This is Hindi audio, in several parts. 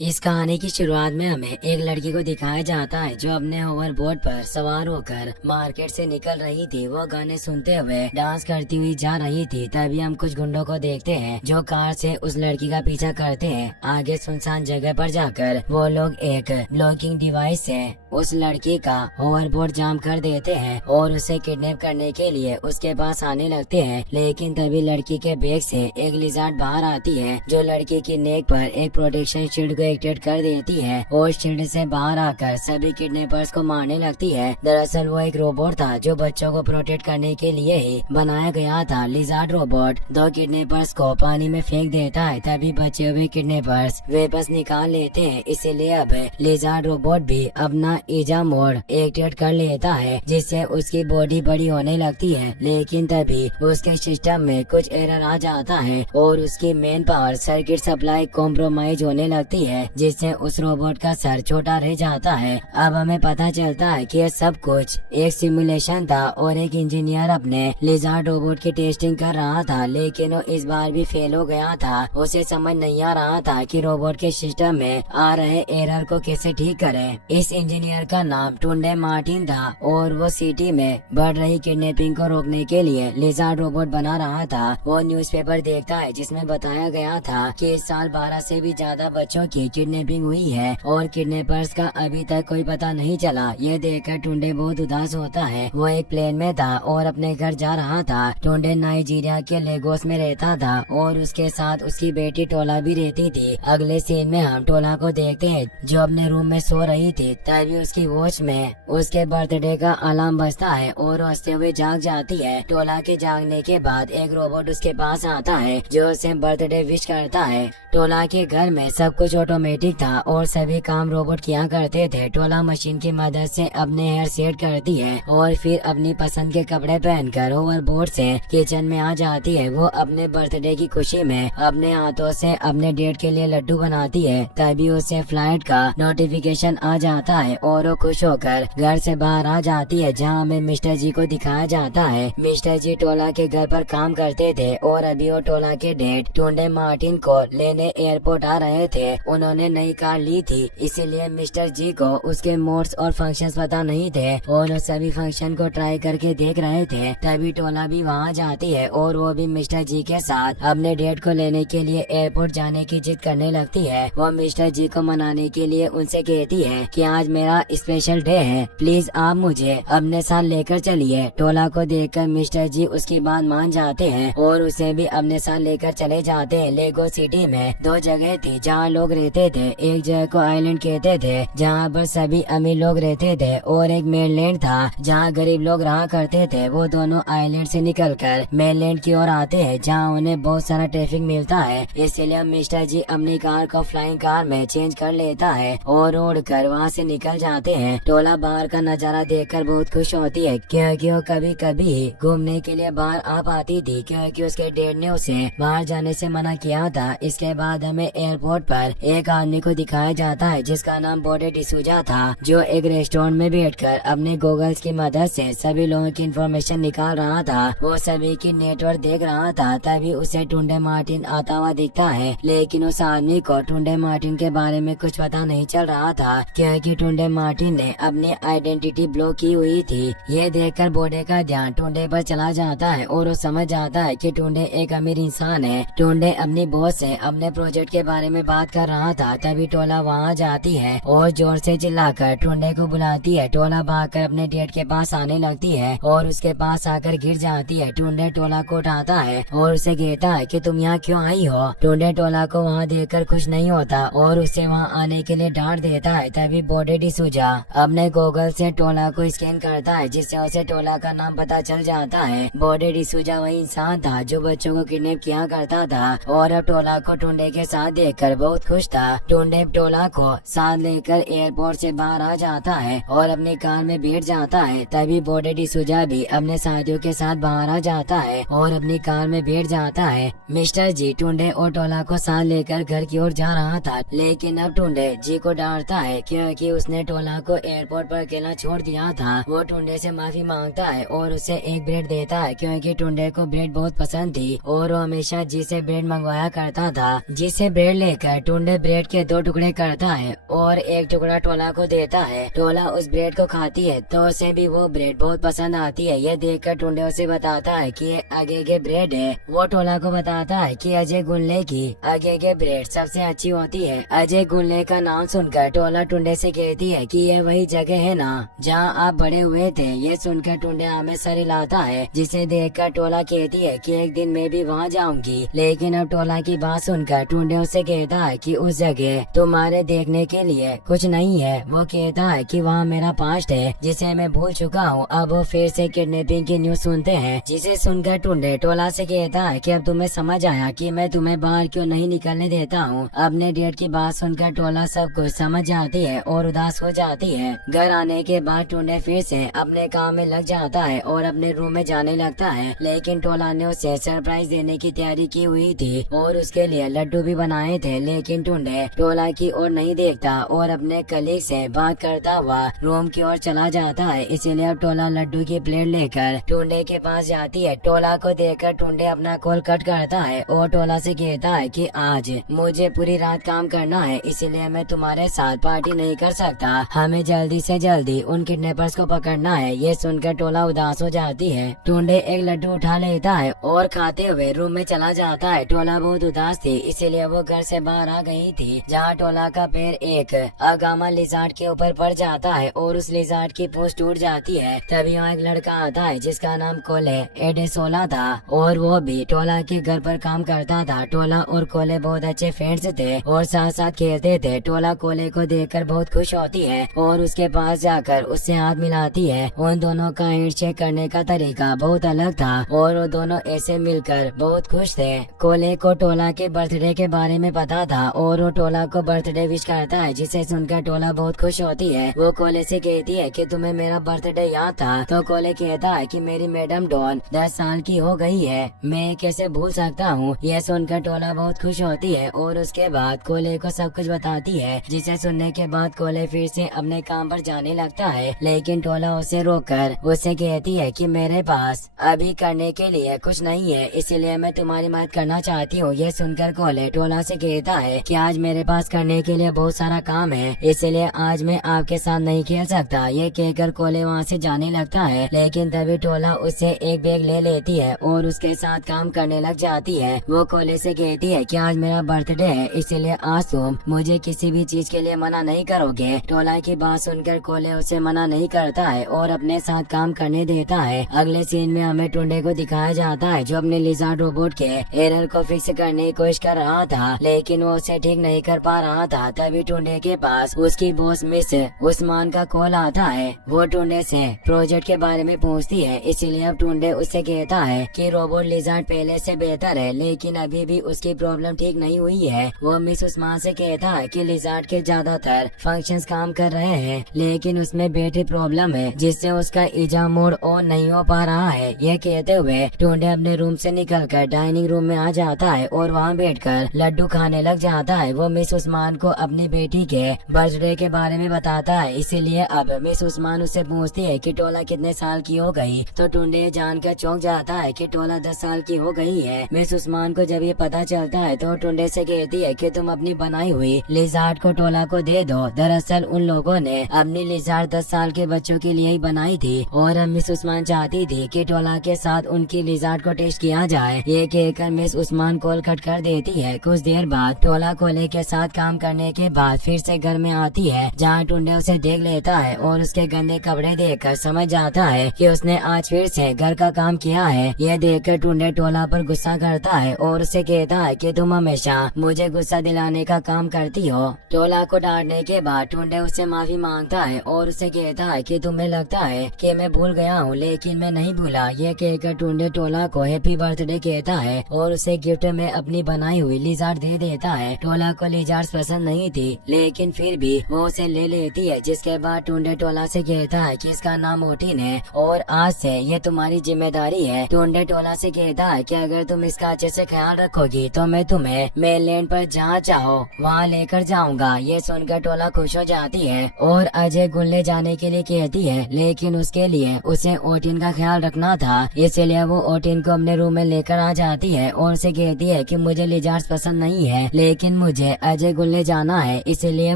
इस कहानी की शुरुआत में हमें एक लड़की को दिखाया जाता है जो अपने होवरबोर्ड पर सवार होकर मार्केट से निकल रही थी। वो गाने सुनते हुए डांस करती हुई जा रही थी। तभी हम कुछ गुंडों को देखते हैं जो कार से उस लड़की का पीछा करते हैं। आगे सुनसान जगह पर जाकर वो लोग एक ब्लॉकिंग डिवाइस से उस लड़की का होवरबोर्ड जाम कर देते हैं और उसे किडनैप करने के लिए उसके पास आने लगते हैं। लेकिन तभी लड़की के बैग से एक लिजार्ड बाहर आती है जो लड़की की नेक पर एक प्रोटेक्शन शील्ड को एक्टिवेट कर देती है और शील्ड से बाहर आकर सभी किडनैपर्स को मारने लगती है। दरअसल वो एक रोबोट था जो बच्चों को प्रोटेक्ट करने के लिए ही बनाया गया था। लिजार्ड रोबोट दो किडनैपर्स को पानी में फेंक देता है। तभी बचे हुए किडनैपर्स वेपस निकाल लेते हैं। इसीलिए अब लिजार्ड रोबोट भी अपना ईजा मोड एक्टिवेट कर लेता है जिससे उसकी बॉडी बड़ी होने लगती है। लेकिन तभी उसके सिस्टम में कुछ एरर आ जाता है और उसकी main power circuit supply compromise होने लगती है जिससे उस रोबोट का सर छोटा रह जाता है। अब हमें पता चलता है कि यह सब कुछ एक सिमुलेशन था और एक इंजीनियर अपने लिजार्ड रोबोट की टेस्टिंग कर रहा था, लेकिन वो इस बार भी फेल हो गया था। उसे समझ नहीं आ रहा था कि रोबोट के सिस्टम में आ रहे एरर को कैसे ठीक करे। इस इंजीनियर का नाम टुंडे मार्टिन था और वो सिटी में बढ़ रही किडनैपिंग को रोकने के लिए लिजार्ड रोबोट बना रहा था। वो न्यूज़पेपर देखता है जिसमें बताया गया था कि इस साल 12 से भी ज्यादा बच्चों की किडनैपिंग हुई है और किडनैपर्स का अभी तक कोई पता नहीं चला। ये देखकर टुंडे बहुत उदास होता है। वो एक प्लेन में था और अपने घर जा रहा था। टुंडे नाइजीरिया के लेगोस में रहता था और उसके साथ उसकी बेटी टोला भी रहती थी। अगले सीन में हम टोला को देखते हैं जो अपने रूम में सो रही थी। तभी उसकी वॉच में उसके बर्थडे का अलार्म बजता है और हंसते हुए जाग जाती है। टोला के जागने के बाद एक रोबोट उसके पास आता है जो उसे बर्थडे विश करता है। टोला के घर में सब कुछ ऑटोमेटिक था और सभी काम रोबोट किया करते थे। टोला मशीन की मदद से अपने हेयर सेट करती है और फिर अपनी पसंद के कपड़े पहनकर होवरबोर्ड से किचन में आ जाती है। वो अपने बर्थडे की खुशी में अपने हाथों से अपने डेट के लिए लड्डू बनाती है। तभी उसे फ्लाइट का नोटिफिकेशन आ जाता है और वो खुश होकर घर से बाहर आ जाती है जहाँ हमें मिस्टर जी को दिखाया जाता है। मिस्टर जी टोला के घर पर काम करते थे और अभी वो टोला के डेट टुंडे मार्टिन को लेने एयरपोर्ट आ रहे थे। उन्होंने नई कार ली थी इसीलिए मिस्टर जी को उसके मोड्स और फंक्शंस पता नहीं थे और वो सभी फंक्शन को ट्राई करके देख रहे थे। तभी टोला भी वहाँ जाती है और वो भी मिस्टर जी के साथ अपने डेट को लेने के लिए एयरपोर्ट जाने की जिद करने लगती है। वो मिस्टर जी को मनाने के लिए उनसे कहती है कि आज मेरा स्पेशल डे है, प्लीज आप मुझे अपने साथ लेकर चलिए। टोला को देखकर मिस्टर जी उसकी बात मान जाते हैं और उसे भी अपने साथ लेकर चले जाते हैं। लेगो सिटी में दो जगह थी जहाँ लोग रहते थे। एक जगह को आइलैंड कहते थे जहाँ पर सभी अमीर लोग रहते थे और एक मेनलैंड था जहाँ गरीब लोग रहा करते थे। वो दोनों आइलैंड से निकलकर मेनलैंड की ओर आते हैं जहाँ उन्हें बहुत सारा ट्रैफिक मिलता है। इसलिए मिस्टर जी अपनी कार को फ्लाइंग कार में चेंज कर लेता है और उड़कर वहाँ से निकल जाते हैं। टोला बाहर का नजारा देखकर बहुत खुश होती है क्योंकि वो कभी कभी घूमने के लिए बाहर आ पाती थी क्योंकि उसके डैड ने उसे बाहर जाने से मना किया था। इसके बाद हमें एयरपोर्ट पर एक आदमी को दिखाया जाता है जिसका नाम बॉडे डिसूजा था जो एक रेस्टोरेंट में बैठकर अपने गूगल्स की मदद से सभी लोगों की इंफॉर्मेशन निकाल रहा था। वो सभी की नेटवर्क देख रहा था। तभी उसे टुंडे मार्टिन आता हुआ दिखता है लेकिन उस आदमी को टुंडे मार्टिन के बारे में कुछ पता नहीं चल रहा था क्योंकि टुंडे मार्टिन ने अपनी आइडेंटिटी ब्लॉक की हुई थी। ये देखकर बॉडे का ध्यान टुंडे पर चला जाता है और वो समझ जाता है कि टुंडे एक अमीर इंसान है। टुंडे अपनी बॉस से अपने प्रोजेक्ट के बारे में बात कर रहा था। तभी टोला वहाँ जाती है और जोर से चिल्लाकर टुंडे को बुलाती है। टोला भागकर अपने डेट के पास आने लगती है और उसके पास आकर गिर जाती है। टुंडे टोला को उठाता है और उसे कहता है कि तुम यहाँ क्यों आई हो। टुंडे टोला को वहाँ देखकर खुश नहीं होता और उसे वहाँ आने के लिए डांट देता है। तभी बॉडी डिसूजा अपने गूगल से टोला को स्कैन करता है जिससे उसे टोला का नाम पता चल जाता है। बॉडी डिसूजा वही इंसान था जो बच्चों को किडनैप किया करता था और अब टोला को टुंडे के साथ देखकर बहुत खुश था। टुंडे टोला को साथ लेकर एयरपोर्ट से बाहर आ जाता है और अपनी कार में बैठ जाता है। तभी बॉडी डिसूजा भी अपने साथियों के साथ बाहर आ जाता है और अपनी कार में बैठ जाता है। मिस्टर जी टुंडे और टोला को साथ लेकर घर की ओर जा रहा था लेकिन अब टुंडे जी को डांटता है क्योंकि उसने टोला को एयरपोर्ट पर अकेला छोड़ दिया था। वो टुंडे से माफी मांगता है और उसे एक ब्रेड देता है क्योंकि टुंडे को ब्रेड बहुत पसंद थी और वो हमेशा जिसे ब्रेड मंगवाया करता था। जिसे ब्रेड लेकर टुंडे ब्रेड के 2 टुकड़े करता है और एक टुकड़ा टोला को देता है। टोला उस ब्रेड को खाती है तो उसे भी वो ब्रेड बहुत पसंद आती है। ये देखकर टुंडे उसे बताता है कि ये आगे के ब्रेड है। वो टोला को बताता है कि अजय गुल्ले की आगे के ब्रेड सबसे अच्छी होती है। अजय गुल्ले का नाम सुनकर टोला टुंडे से कहती है कि ये वही जगह है ना जहाँ आप बड़े हुए थे। ये सुनकर टुंडे आमे सर हिलाता है, जिसे देखकर टोला कहती है कि एक दिन मैं भी वहाँ जाऊंगी। लेकिन अब टोला की बात सुनकर टुंडे उसे कहता है कि उस जगह तुम्हारे देखने के लिए कुछ नहीं है। वो कहता है कि वहाँ मेरा पास्ट है जिसे मैं भूल चुका हूँ। अब वो फिर से किडनैपिंग की न्यूज सुनते हैं, जिसे सुनकर टुंडे टोला से कहता है कि अब तुम्हें समझ आया कि मैं तुम्हें बाहर क्यों नहीं निकलने देता हूँ। अपने डेट की बात सुनकर टोला सब कुछ समझ जाती है और उदास हो जाती है। घर आने के बाद टुंडे फिर से अपने काम में लग जाता है और अपने रूम में जाने लगता है। लेकिन टोला ने उसे सरप्राइज देने की तैयारी की हुई थी और उसके लिए लड्डू भी बनाए थे। लेकिन टुंडे टोला की ओर नहीं देखता और अपने कलीग से बात करता हुआ रूम की ओर चला जाता है। इसीलिए अब टोला लड्डू की प्लेट लेकर टुंडे के पास जाती है। टोला को देखकर टुंडे अपना कॉल कट करता है और टोला से कहता है कि आज मुझे पूरी रात काम करना है, इसलिए मैं तुम्हारे साथ पार्टी नहीं कर सकता। हमें जल्दी से जल्दी उन किडनैपर्स को पकड़ना है। ये सुनकर टोला उदास हो जाती है। टुंडे एक लड्डू उठा लेता है और खाते हुए रूम में चला जाता है। टोला बहुत उदास थी, इसीलिए वो घर से बाहर आ गई थी, जहाँ टोला का पैर एक अगामा लिजार्ड के ऊपर पड़ जाता है और उस लिजार्ड की पूंछ टूट जाती है। तभी यहाँ एक लड़का आता है जिसका नाम कोले एडेसोला था और वो भी टोला के घर पर काम करता था। टोला और कोले बहुत अच्छे फ्रेंड्स थे और साथ साथ खेलते थे। टोला कोले को देखकर बहुत खुश होती है और उसके पास जाकर उससे हाथ मिलाती है। उन दोनों का हैंडशेक करने का तरीका बहुत अलग था और वो दोनों ऐसे मिलकर बहुत खुश थे। कोले को टोला के बर्थडे के बारे में पता था और वो टोला को बर्थडे विश करता है, जिसे सुनकर टोला बहुत खुश होती है। वो कोले से कहती है कि तुम्हें मेरा बर्थडे याद था? तो कोले कहता है कि मेरी मैडम डॉन 10 साल की हो गई है, मैं कैसे भूल सकता हूँ। यह सुनकर टोला बहुत खुश होती है और उसके बाद कोले को सब कुछ बताती है, जिसे सुनने के बाद कोले फिर से अपने काम पर जाने लगता है। लेकिन टोला उसे रोककर उससे कहती है कि मेरे पास अभी करने के लिए कुछ नहीं है, इसलिए मैं तुम्हारी मदद करना चाहती हूँ। ये सुनकर कोले टोला से कहता है कि आज मेरे पास करने के लिए बहुत सारा काम है, इसलिए आज मैं आपके साथ नहीं खेल सकता। ये कहकर कोले वहाँ से जाने लगता है। लेकिन तभी टोला उससे एक बैग ले लेती है और उसके साथ काम करने लग जाती है। वो कोले से कहती है कि आज मेरा बर्थडे है, इसीलिए आज तुम मुझे किसी भी चीज के लिए मना नहीं करोगे। टोला की बात सुनकर कोले उसे मना नहीं करता है और अपने साथ काम करने देता है। अगले सीन में हमें टुंडे को दिखाया जाता है जो अपने लिजार्ड रोबोट के एरर को फिक्स करने की कोशिश कर रहा था, लेकिन वो उसे ठीक नहीं कर पा रहा था। तभी टुंडे के पास उसकी बॉस मिस उस्मान का कॉल आता है। वो टुंडे से प्रोजेक्ट के बारे में पूछती है, इसीलिए अब टुंडे उससे कहता है कि रोबोट लिजार्ड पहले से बेहतर है, लेकिन अभी भी उसकी प्रॉब्लम ठीक नहीं हुई है। वो मिस उस्मान से कहता है कि लिजार्ड के ज्यादातर फंक्शंस काम कर रहे हैं, लेकिन उसमें बैटरी प्रॉब्लम है, जिससे उसका ईजा मोड ऑन नहीं हो पा रहा है। ये कहते हुए टुंडे अपने रूम से निकलकर डाइनिंग रूम में आ जाता है और वहाँ बैठकर लड्डू खाने लग जाता है। वो मिस उस्मान को अपनी बेटी के बर्थडे के बारे में बताता है, इसीलिए अब मिस उस्मान उससे पूछती है कि टोला कितने साल की हो गई। तो टुंडे जानकर चौंक जाता है कि टोला 10 साल की हो गई है। मिस उस्मान को जब ये पता चलता है तो टुंडे से कहती है कि तुम अपनी बनाई हुई लिजार्ड को टोला को दे दो। दरअसल उन लोगों ने अपनी लिजार्ड 10 साल के बच्चों के लिए ही बनाई थी और अब मिस उस्मान चाहती थी कि टोला के साथ उनकी लिजार्ड को टेस्ट किया जाए। ये कहकर मिस उस्मान कॉल कट कर देती है। कुछ देर बाद टोला कोले के साथ काम करने के बाद फिर से घर में आती है, जहाँ टुंडे उसे देख लेता है और उसके गंदे कपड़े देखकर समझ जाता है कि उसने आज फिर से घर का काम किया है। यह देखकर टुंडे टोला पर गुस्सा करता है और उसे कहता है कि तुम हमेशा मुझे गुस्सा दिलाने का काम करती हो। टोला को डांटने के बाद टुंडे उससे माफी मांगता है और उसे कहता है कि तुम्हें लगता है कि मैं भूल गया हूँ, लेकिन मैं नहीं भूला। ये कहकर टुंडे टोला को हैप्पी बर्थडे कहता है और उसे गिफ्ट में अपनी बनाई हुई लिजार्ड दे देता है। टोला को लिजार्ड पसंद नहीं थी, लेकिन फिर भी वो उसे ले लेती है। जिसके बाद टुंडे टोला से कहता है कि इसका नाम मोटिन है और आज से ये तुम्हारी जिम्मेदारी है। टुंडे टोला से कहता है कि अगर तुम इसका अच्छे से ख्याल रखोगी तो मैं तुम्हें मेनलैंड पर जहाँ चाहो वहाँ लेकर जाऊंगा। ये सुनकर टोला खुश हो जाती जाती है और अजय गुल्ले जाने के लिए कहती है, लेकिन उसके लिए उसे ओटिन का ख्याल रखना था, इसलिए वो ओटिन को अपने रूम में लेकर आ जाती है और उसे कहती है कि मुझे लिजार्ड्स पसंद नहीं है, लेकिन मुझे अजय गुल्ले जाना है, इसलिए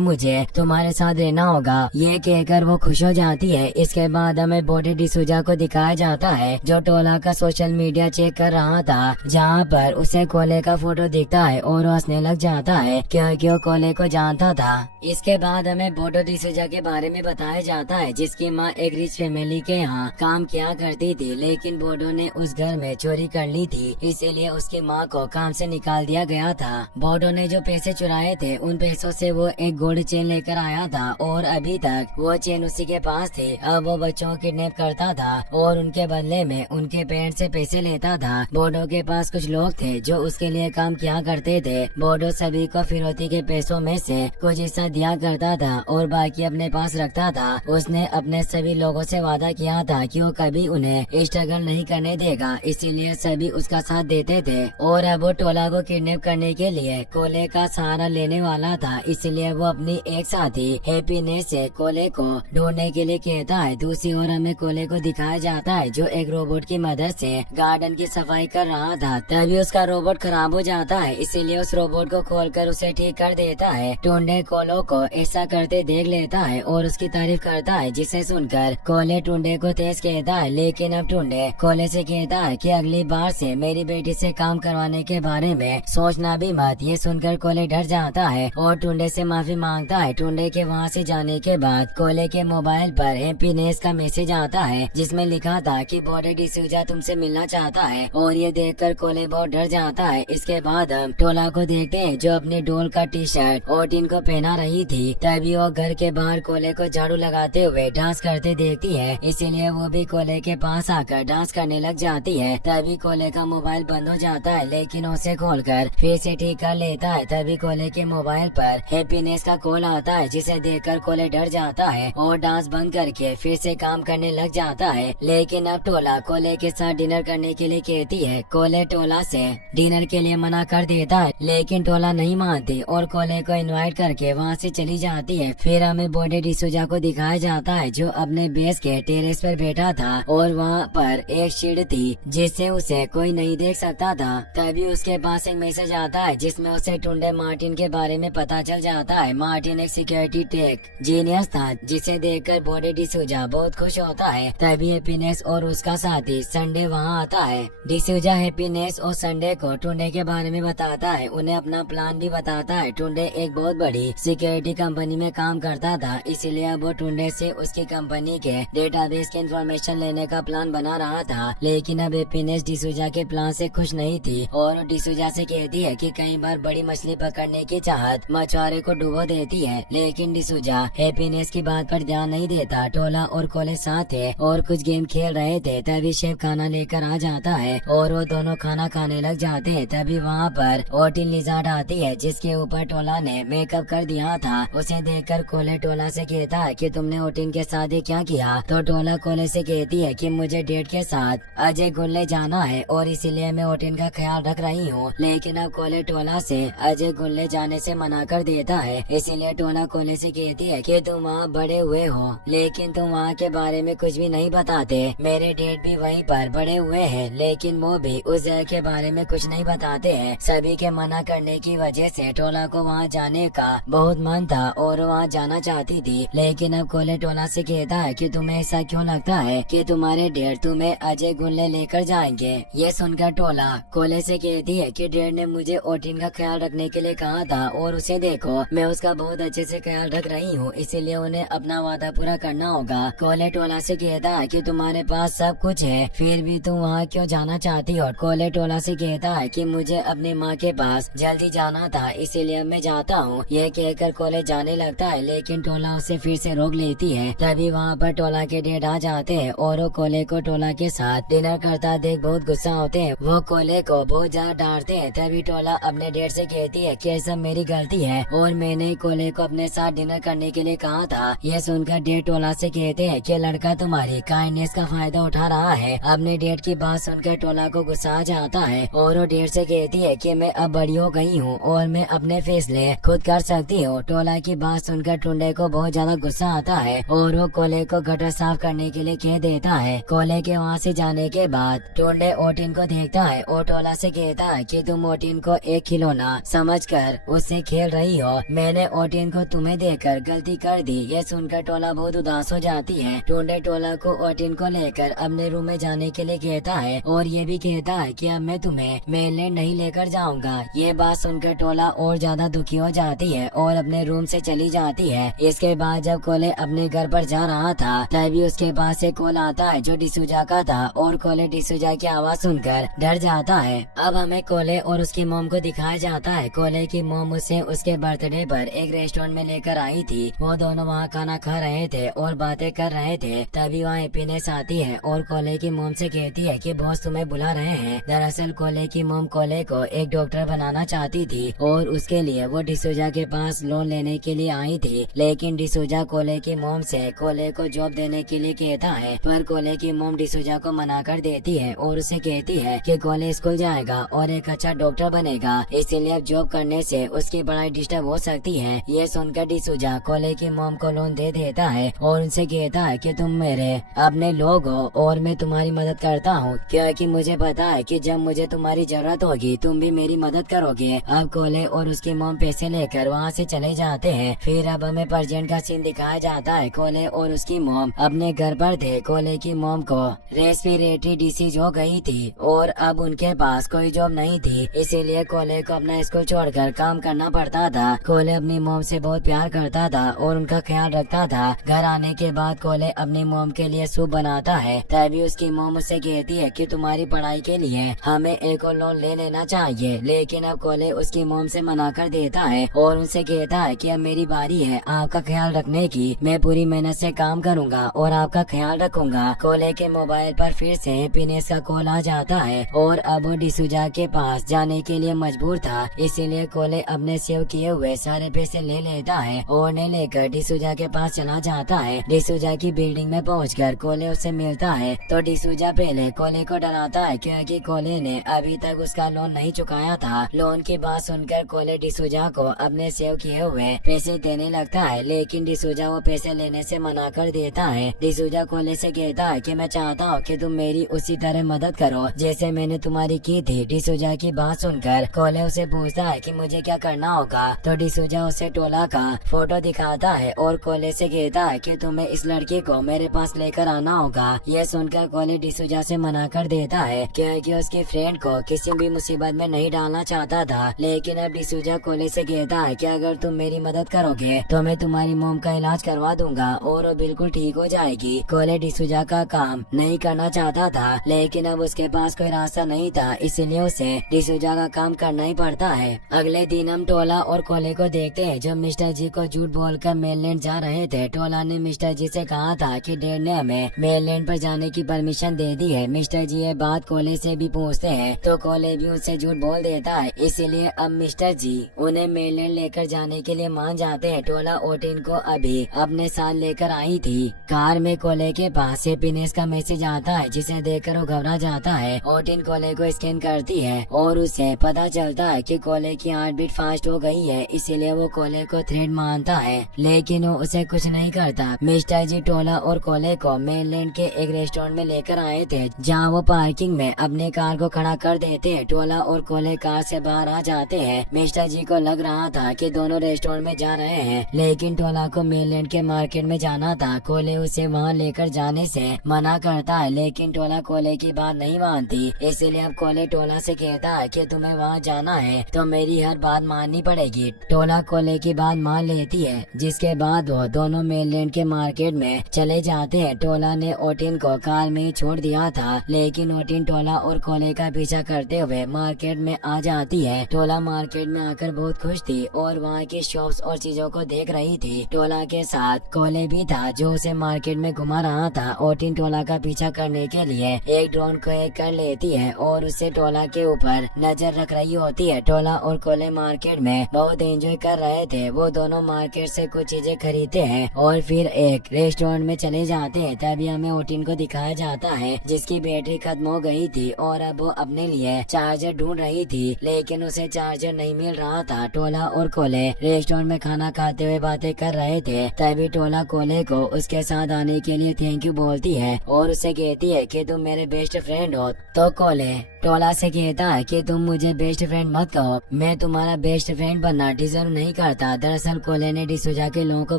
मुझे तुम्हारे साथ रहना होगा। ये कहकर वो खुश हो जाती है। इसके बाद हमें बॉडी डिसूजा को दिखाया जाता है, जो टोला का सोशल मीडिया चेक कर रहा था, जहाँ पर उसे कोले का फोटो दिखता है और वो हंसने लग जाता है क्योंकि वो कोले को जानता था। इसके बाद हमें बोडो डिसूजा के बारे में बताया जाता है, जिसकी माँ एक रिच फैमिली के यहाँ काम किया करती थी, लेकिन बोडो ने उस घर में चोरी कर ली थी, इसीलिए उसकी माँ को काम से निकाल दिया गया था। बोडो ने जो पैसे चुराए थे, उन पैसों से वो एक गोल्ड चेन लेकर आया था और अभी तक वो चेन उसी के पास थे। अब वो बच्चों को किडनैप करता था और उनके बदले में उनके पेरेंट्स से पैसे लेता था। बोडो के पास कुछ लोग थे जो उसके लिए काम किया करते थे। बोडो सभी को फिरौती के पैसों में से कुछ हिस्सा दिया करता था और बाकी अपने पास रखता था। उसने अपने सभी लोगों से वादा किया था कि वो कभी उन्हें स्ट्रगल नहीं करने देगा, इसीलिए सभी उसका साथ देते थे। और अब वो टोला को किडनैप करने के लिए कोले का सहारा लेने वाला था, इसलिए वो अपनी एक साथी हैप्पीनेस से कोले को ढूंढने के लिए कहता है। दूसरी ओर हमें कोले को दिखाया जाता है, जो एक रोबोट की मदद से गार्डन की सफाई कर रहा था। तभी उसका रोबोट खराब हो जाता है, इसीलिए उस रोबोट को खोलकर उसे ठीक कर देता है। टुंडे कोलो को ऐसा करते देख लेता है और उसकी तारीफ करता है, जिसे सुनकर कोले टुंडे को तेज कहता है। लेकिन अब टुंडे कोले से कहता है कि अगली बार से मेरी बेटी से काम करवाने के बारे में सोचना भी मत। ये सुनकर कोले डर जाता है और टुंडे से माफी मांगता है। टुंडे के वहाँ से जाने के बाद कोले के मोबाइल पर हैप्पीनेस का मैसेज आता है, जिसमें लिखा था कि बॉडी डिसूजा तुमसे मिलना चाहता है, और ये देखकर कोले बहुत डर जाता है। इसके बाद हम टोला को देखते हैं, जो अपनी डोल का टी शर्ट ओटिन को पहना रही थी। तभी वो घर के बाहर कोले को झाड़ू लगाते हुए डांस करते देखती है, इसीलिए वो भी कोले के पास आकर डांस करने लग जाती है। तभी कोले का मोबाइल बंद हो जाता है, लेकिन उसे खोलकर फिर से ठीक कर लेता है। तभी कोले के मोबाइल पर हैप्पीनेस का कॉल आता है, जिसे देखकर कोले डर जाता है और डांस बंद करके फिर से काम करने लग जाता है। लेकिन अब टोला कोले के साथ डिनर करने के लिए कहती है। कोले टोला से डिनर के लिए मना कर देता है, लेकिन टोला नहीं मानती और कोले को इनवाइट करके वहाँ से चली जाती है। फिर हमें बॉडी डिसूजा को दिखाया जाता है, जो अपने बेस के टेरेस पर बैठा था और वहाँ पर एक शील्ड थी, जिससे उसे कोई नहीं देख सकता था। तभी उसके पास एक मैसेज आता है, जिसमें उसे टुंडे मार्टिन के बारे में पता चल जाता है। मार्टिन एक सिक्योरिटी टेक जीनियस था, जिसे देखकर बॉडी डिसूजा बहुत खुश होता है। तभी हैप्पीनेस और उसका साथी संडे वहाँ आता है। डिसूजा हैप्पीनेस और संडे को टुंडे के बारे में बताता है, उन्हें अपना प्लान भी बताता है। टुंडे एक बहुत बड़ी सिक्योरिटी कंपनी में काम करता था, इसीलिए अब वो टुंडे से उसकी कंपनी के डेटाबेस की इंफॉर्मेशन लेने का प्लान बना रहा था। लेकिन अब हैप्पीनेस डिसूजा के प्लान से खुश नहीं थी और डिसूजा से कहती है कि कई बार बड़ी मछली पकड़ने की चाहत मछुआरे को डुबो देती है। लेकिन डिसूजा हैप्पीनेस की बात पर ध्यान नहीं देता। टोला और कोले साथ थे और कुछ गेम खेल रहे थे। तभी शेफ खाना लेकर आ जाता है और वो दोनों खाना खाने लग जाते हैं। तभी वहाँ पर ओटिन लिजार्ड आती है, जिसके ऊपर टोला ने मेकअप कर दिया था। उसे देखकर कोले टोला से कहता है कि तुमने ओटिन के साथ ये क्या किया। तो टोला कोले से कहती है कि मुझे डेट के साथ अजय गुल्ले जाना है और इसीलिए मैं ओटिन का ख्याल रख रही हूँ। लेकिन अब कोले टोला से अजय गुल्ले जाने से मना कर देता है, इसीलिए टोला कोले से कहती है कि तुम वहाँ बड़े हुए हो, लेकिन तुम वहाँ के बारे में कुछ भी नहीं बताते। मेरे डेट भी वहीं पर बड़े हुए हैं, लेकिन वो भी उस जगह के बारे में कुछ नहीं बताते हैं। सभी के मना करने की वजह से टोला को वहाँ जाने का बहुत मन था और वहाँ जाना चाहती थी। लेकिन अब कोले टोला से कहता है कि तुम्हें ऐसा क्यों लगता है कि तुम्हारे डेड तुम्हें अजय गुल्ले लेकर जाएंगे। ये सुनकर टोला कोले से कहती है कि डेड ने मुझे ओटिन का ख्याल रखने के लिए कहा था और उसे देखो मैं उसका बहुत अच्छे से ख्याल रख रही हूँ, इसीलिए उन्हें अपना वादा पूरा करना होगा। कोले टोला से कहता है कि तुम्हारे पास सब कुछ है, फिर भी तुम वहाँ क्यों जाना चाहती हो। कोले टोला से कहता है कि मुझे अपनी माँ के पास जल्दी जाना था, इसीलिए मैं जाता हूँ। यह कहकर कोले जाने लगता है, लेकिन टोला उसे फिर से रोक लेती है। तभी वहाँ पर टोला के डेड आ जाते हैं और वो कोले को टोला के साथ डिनर करता देख बहुत गुस्सा होते हैं। वो कोले को बहुत ज्यादा डांटते हैं। तभी टोला अपने डेड से कहती है कि ऐसा मेरी गलती है और मैंने कोले को अपने साथ डिनर करने के लिए कहा था। यह सुनकर डेड टोला से कहते हैं कि लड़का तुम्हारी काइंडनेस का फायदा उठा रहा है। अपने डेड की बात सुनकर टोला को गुस्सा आ जाता है और वो डेड से कहती है कि मैं अब बड़ी हो गई हूँ और मैं अपने फैसले खुद कर सकती हूँ। टोला की बात सुनकर सुनकर टुंडे को बहुत ज्यादा गुस्सा आता है और वो कोले को गटर साफ करने के लिए कह देता है। कोले के वहाँ से जाने के बाद टुंडे ओटिन को देखता है और टोला से कहता है कि तुम ओटिन को एक खिलौना समझकर उससे खेल रही हो, मैंने ओटिन को तुम्हें देकर गलती कर दी। ये सुनकर टोला बहुत उदास हो जाती है। टुंडे टोला को ओटिन को लेकर अपने रूम में जाने के लिए कहता है और ये भी कहता है कि अब मैं तुम्हें मेनलैंड नहीं लेकर जाऊंगा। ये बात सुनकर टोला और ज्यादा दुखी हो जाती है और अपने रूम से चली जाती है। इसके बाद जब कोले अपने घर पर जा रहा था तभी उसके पास एक कॉल आता है जो डिसूजा का था और कोले डिसूजा की आवाज सुनकर डर जाता है। अब हमें कोले और उसकी मोम को दिखाया जाता है। कोले की मोम उसे उसके बर्थडे पर एक रेस्टोरेंट में लेकर आई थी। वो दोनों वहाँ खाना खा रहे थे और बातें कर रहे थे। तभी वहाँ हैप्पीनेस आती है और कोले की मोम से कहती है कि बॉस तुम्हें बुला रहे हैं। दरअसल कोले की मोम कोले को एक डॉक्टर बनाना चाहती थी और उसके लिए वो डिसूजा के पास लोन लेने के लिए आई थी, लेकिन डिसूजा कोले की मोम से कोले को जॉब देने के लिए कहता है, पर कोले की मोम डिसूजा को मना कर देती है और उसे कहती है कि कोले स्कूल जाएगा और एक अच्छा डॉक्टर बनेगा, इसीलिए अब जॉब करने से उसकी पढ़ाई डिस्टर्ब हो सकती है। ये सुनकर डिसूजा कोले की मोम को लोन दे देता है और उनसे कहता है कि तुम मेरे अपने लोग हो और मैं तुम्हारी मदद करता हूँ, क्योंकि मुझे पता है कि जब मुझे तुम्हारी जरूरत होगी तुम भी मेरी मदद करोगे। अब कोले और उसकी मोम पैसे लेकर वहाँ से चले जाते हैं। फिर अब हमें प्रेजेंट का सीन दिखाया जाता है। कोले और उसकी मोम अपने घर पर थे। कोले की मोम को रेस्पिरेटरी डिसीज हो गई थी और अब उनके पास कोई जॉब नहीं थी, इसीलिए कोले को अपना स्कूल छोड़कर काम करना पड़ता था। कोले अपनी मोम से बहुत प्यार करता था और उनका ख्याल रखता था। घर आने के बाद कोले अपनी मोम के लिए सूप बनाता है। तभी उसकी मोम उससे कहती है कि तुम्हारी पढ़ाई के लिए हमें एक और लोन ले लेना चाहिए, लेकिन अब कोले उसकी मोम से मना कर देता है और उनसे कहता है कि अब मेरी बारी है आपका ख्याल रखने की, मैं पूरी मेहनत से काम करूंगा और आपका ख्याल रखूंगा। कोले के मोबाइल पर फिर से हैप्पीनेस का कॉल आ जाता है और अब वो डिसूजा के पास जाने के लिए मजबूर था, इसीलिए कोले अपने सेव किए हुए सारे पैसे ले लेता है और ने लेकर डिसूजा के पास चला जाता है। डिसूजा की बिल्डिंग में पहुंचकर कोले उससे मिलता है तो डिसूजा पहले कोले को डराता है क्योंकि कोले ने अभी तक उसका लोन नहीं चुकाया था। लोन की बात सुनकर कोले डिसूजा को अपने सेव किए हुए पैसे देने लगता है, लेकिन डिसूजा वो पैसे लेने से मना कर देता है। डिसूजा कोले से कहता है कि मैं चाहता हूँ कि तुम मेरी उसी तरह मदद करो जैसे मैंने तुम्हारी की थी। डिसूजा की बात सुनकर कोले उसे पूछता है कि मुझे क्या करना होगा, तो डिसूजा उसे टोला का फोटो दिखाता है और कोले से कहता है कि तुम्हें इस लड़की को मेरे पास लेकर आना होगा। यह सुनकर कोले डिसूजा से मना कर देता है क्योंकि उसकी फ्रेंड को किसी भी मुसीबत में नहीं डालना चाहता था, लेकिन अब डिसूजा कोले से कहता है कि अगर तुम मेरी मदद करोगे तो मैं तुम्हारी मोम का इलाज करवा दूंगा और वो बिल्कुल ठीक हो जाएगी। कोले डिसूजा का काम नहीं करना चाहता था, लेकिन अब उसके पास कोई रास्ता नहीं था, इसीलिए उसे डिसूजा का काम करना ही पड़ता है। अगले दिन हम टोला और कोले को देखते हैं जो मिस्टर जी को झूठ बोलकर मेनलैंड जा रहे थे। टोला ने मिस्टर जी से कहा था कि डैड ने हमें मेनलैंड पर जाने की परमिशन दे दी है। मिस्टर जी ये बात कोले से भी पूछते हैं तो कोले भी उससे झूठ बोल देता है, इसीलिए अब मिस्टर जी उन्हें मेनलैंड लेकर जाने के लिए मान जाते हैं। टोला ओटिन को अभी अपने साथ लेकर आई थी। कार में कोले के पास हैप्पीनेस का मैसेज आता है जिसे देखकर वो घबरा जाता है। ओटिन कोले को स्कैन करती है और उसे पता चलता है कि कोले की हार्ट बीट फास्ट हो गई है, इसीलिए वो कोले को थ्रेट मानता है, लेकिन वो उसे कुछ नहीं करता। मिस्टर जी टोला और कोले को मेनलैंड के एक रेस्टोरेंट में लेकर आए थे जहाँ वो पार्किंग में अपने कार को खड़ा कर देते हैं। टोला और कोले कार से बाहर आ जाते हैं। मिस्टर जी को लग रहा था कि दोनों रेस्टोरेंट में जा रहे हैं, लेकिन टोला को मेनलैंड के मार्केट में जाना था। कोले उसे वहाँ लेकर जाने से मना करता है, लेकिन टोला कोले की बात नहीं मानती, इसीलिए अब कोले टोला से कहता है कि तुम्हें वहाँ जाना है तो मेरी हर बात माननी पड़ेगी। टोला कोले की बात मान लेती है, जिसके बाद वो दोनों मेनलैंड के मार्केट में चले जाते हैं। टोला ने ओटिन को कार में छोड़ दिया था, लेकिन ओटिन टोला और कोले का पीछा करते हुए मार्केट में आ जाती है। टोला मार्केट में आकर बहुत खुश थी और वहाँ की शॉप्स और चीजों को देख रही थी। टोला के साथ कोले भी था जो उसे मार्केट में घुमा रहा था। ओटिन टोला का पीछा करने के लिए एक ड्रोन को हैक कर लेती है और उससे टोला के ऊपर नजर रख रही होती है। टोला और कोले मार्केट में बहुत एंजॉय कर रहे थे। वो दोनों मार्केट से कुछ चीजें खरीदते हैं और फिर एक रेस्टोरेंट में चले जाते हैं। तभी हमें ओटिन को दिखाया जाता है जिसकी बैटरी खत्म हो गई थी और अब वो अपने लिए चार्जर ढूंढ रही थी, लेकिन उसे चार्जर नहीं मिल रहा था। टोला और कोले रेस्टोरेंट में खाना खाते हंसते हुए बातें कर रहे थे तभी टोला कोले को उसके साथ आने के लिए थैंक यू बोलती है और उसे कहती है कि तुम मेरे बेस्ट फ्रेंड हो। तो कोले टोला से कहता है कि तुम मुझे बेस्ट फ्रेंड मत कहो, मैं तुम्हारा बेस्ट फ्रेंड बनना डिजर्व नहीं करता। दरअसल कोले ने डिसूजा के लोगों को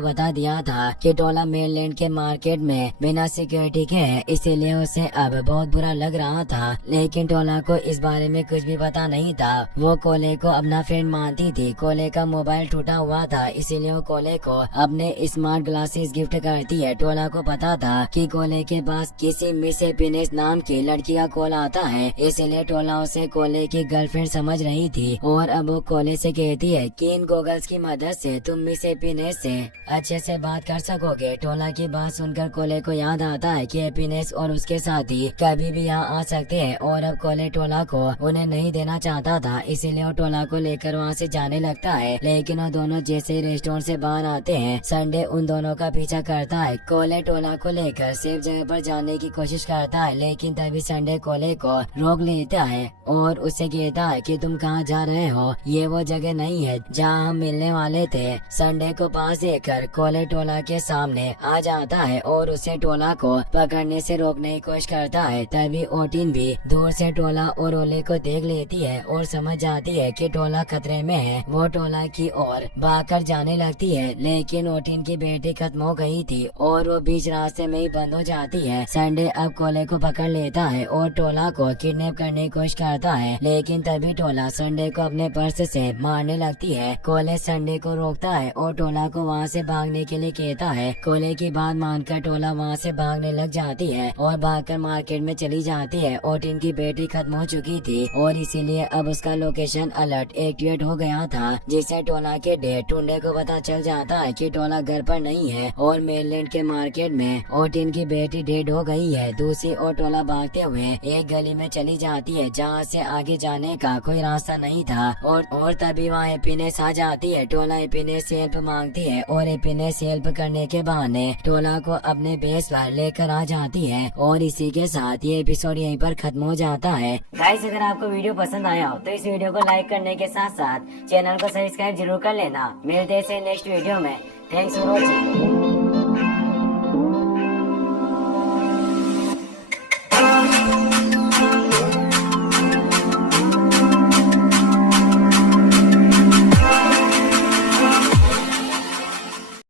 बता दिया था कि टोला मेनलैंड के मार्केट में बिना सिक्योरिटी के है, इसीलिए उसे अब बहुत बुरा लग रहा था। लेकिन टोला को इस बारे में कुछ भी पता नहीं था। वो कोले को अपना फ्रेंड मानती थी। कोले का मोबाइल टूटा हुआ था, इसीलिए वो कोले को अपने स्मार्ट ग्लासेस गिफ्ट करती है। टोला को पता था कि कोले के पास किसी मिस हैप्पीनेस नाम की लड़की का कॉल आता है, इसलिए टोला उसे कोले की गर्लफ्रेंड समझ रही थी और अब वो कोले से कहती है कि इन गॉगल्स की मदद से तुम मिस हैप्पीनेस से अच्छे से बात कर सकोगे। टोला की बात सुनकर कोले को याद आता है कि हैप्पीनेस और उसके साथी कभी भी यहाँ आ सकते हैं और अब कोले टोला को उन्हें नहीं देना चाहता था, इसीलिए वो टोला को लेकर वहाँ से जाने लगता है। लेकिन वो दोनों जैसे रेस्टोरेंट से बाहर आते हैं, संडे उन दोनों का पीछा करता है। कोले टोला को लेकर सेफ जगह पर जाने की कोशिश करता है, लेकिन तभी संडे कोले को रोक लेता है और उसे कहता है कि तुम कहाँ जा रहे हो, ये वो जगह नहीं है जहाँ हम मिलने वाले थे। संडे को पास देखकर कोले टोला के सामने आ जाता है और उसे टोला को पकड़ने से रोकने की कोशिश करता है। तभी ओटिन भी दूर से टोला और ओले को देख लेती है और समझ जाती है कि टोला खतरे में है। वो टोला की ओर भागकर जाने लगती है, लेकिन ओटिन की बैटरी खत्म हो गई थी और वो बीच रास्ते में ही बंद हो जाती है। संडे अब कोले को पकड़ लेता है और टोला को किडनैप करने की कोशिश करता है, लेकिन तभी टोला संडे को अपने पर्स से मारने लगती है। कोले संडे को रोकता है और टोला को वहाँ से भागने के लिए कहता है। कोले की बात मानकर टोला वहाँ से भागने लग जाती है और भागकर मार्केट में चली जाती है। ओटिन की बैटरी खत्म हो चुकी थी और इसीलिए अब उसका लोकेशन अलर्ट एक्टिवेट हो गया था, जिससे टोला के डैड टुंडे को पता चल जाता है कि टोला घर पर नहीं है और मेनलैंड के मार्केट में ओटिन की बेटी डेड हो गई है। दूसरी ओर टोला भागते हुए एक गली में चली जाती है जहाँ से आगे जाने का कोई रास्ता नहीं था और तभी वहाँ हैप्पीनेस आ जाती है। टोला हैप्पीनेस से हेल्प मांगती है और हैप्पीनेस हेल्प करने के बहाने टोला को अपने बेस पर लेकर आ जाती है और इसी के साथ ये एपिसोड यहीं पर खत्म हो जाता है। गाइस, अगर आपको वीडियो पसंद आया हो तो इस वीडियो को लाइक करने के साथ साथ चैनल को सब्सक्राइब जरूर कर लेना। मिलते हैं नेक्स्ट वीडियो में। Thanks for watching.